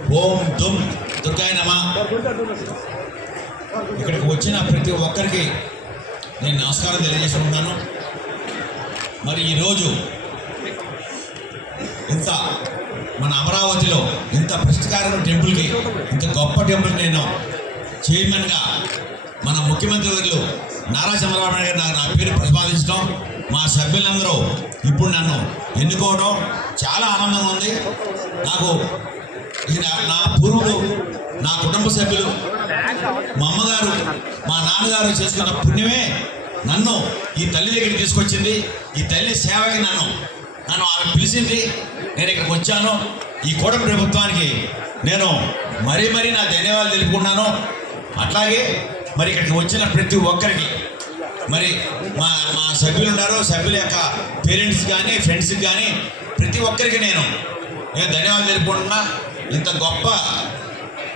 ఓం దుమ్ దుర్గాయ నమ. ఇక్కడికి వచ్చిన ప్రతి ఒక్కరికి నేను నమస్కారం తెలియజేసుకుంటున్నాను. మరి ఈరోజు ఇంత మన అమరావతిలో ఇంత ప్రసిద్ధికరమైన టెంపుల్కి, ఇంత గొప్ప టెంపుల్ నేను చైర్మన్గా మన ముఖ్యమంత్రి వర్యులు నారా చంద్రబాబు నాయుడు గారు నా పేరు ప్రతిపాదించడం, మా సభ్యులందరూ ఇప్పుడు నన్ను ఎన్నుకోవడం చాలా ఆనందంగా ఉంది. నాకు నా పూర్వులు, నా కుటుంబ సభ్యులు, మా అమ్మగారు, మా నాన్నగారు చేసుకున్న పుణ్యమే నన్ను ఈ తల్లి దగ్గరికి తీసుకొచ్చింది. ఈ తల్లి సేవకి నన్ను ఆమె పిలిచింది. నేను ఇక్కడికి వచ్చాను. ఈ కూటమి ప్రభుత్వానికి నేను మరీ నా ధన్యవాదాలు తెలుపుకున్నాను. అట్లాగే మరి ఇక్కడికి వచ్చిన ప్రతి ఒక్కరికి, మరి మా సభ్యులు ఉన్నారు, సభ్యుల యొక్క పేరెంట్స్ కానీ ఫ్రెండ్స్కి కానీ ప్రతి ఒక్కరికి నేను ధన్యవాదాలు తెలుపుకుంటున్నా. ఇంత గొప్ప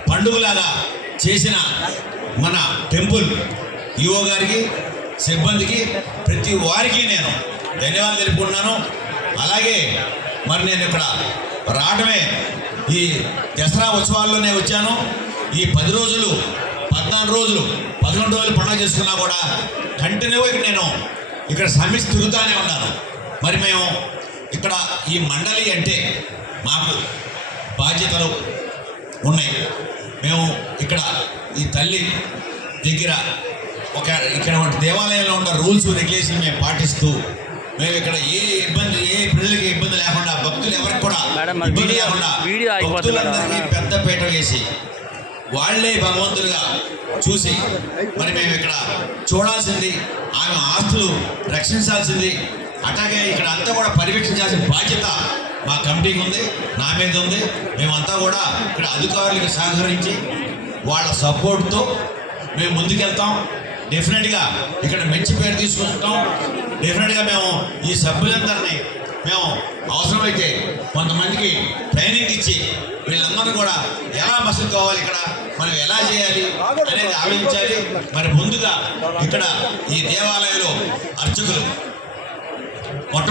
పండుగలాగా చేసిన మన టెంపుల్ ఈఓ గారికి, సిబ్బందికి, ప్రతి వారికి నేను ధన్యవాదాలు తెలుపుకుంటున్నాను. అలాగే మరి నేను ఇక్కడ రావడమే ఈ దసరా ఉత్సవాల్లోనే వచ్చాను. ఈ 10 రోజులు, 14 రోజులు, 11 రోజులు పండుగ చేసుకున్నా కూడా కంటిన్యూగా నేను ఇక్కడ సమితి తిరుగుతూనే ఉన్నాను. మరి మేము ఇక్కడ ఈ మండలి అంటే మాకు బాధ్యతలు ఉన్నాయి. మేము ఇక్కడ ఈ తల్లి దగ్గర ఇక్కడ దేవాలయంలో ఉన్న రూల్స్ రెగ్యులేషన్ మేము పాటిస్తూ, మేము ఇక్కడ ఏ ప్రజలకి ఇబ్బంది లేకుండా, భక్తులు ఎవరికి కూడా ఇబ్బంది లేకుండా భక్తులందరికీ పెద్దపీట వేసి వాళ్లే భగవంతులుగా చూసి మరి మేము ఇక్కడ చూడాల్సింది, ఆమె ఆస్తులు రక్షించాల్సింది, అట్లాగే ఇక్కడ అంతా కూడా పర్యవేక్షించాల్సిన బాధ్యత మా కమిటీకి ఉంది, నా మీద ఉంది. మేమంతా కూడా ఇక్కడ అధికారులకు సహకరించి వాళ్ళ సపోర్ట్తో మేము ముందుకెళ్తాం. డెఫినెట్గా ఇక్కడ మంచి పేరు తీసుకుంటాం. డెఫినెట్గా మేము ఈ సభ్యులందరినీ మేము అవసరమైతే కొంతమందికి ట్రైనింగ్ ఇచ్చి వీళ్ళందరూ కూడా ఎలా మసులుకోవాలి, ఇక్కడ మనం ఎలా చేయాలి అనేది ఆలోచించాలి. మరి ముందుగా ఇక్కడ ఈ దేవాలయంలో అర్చకులు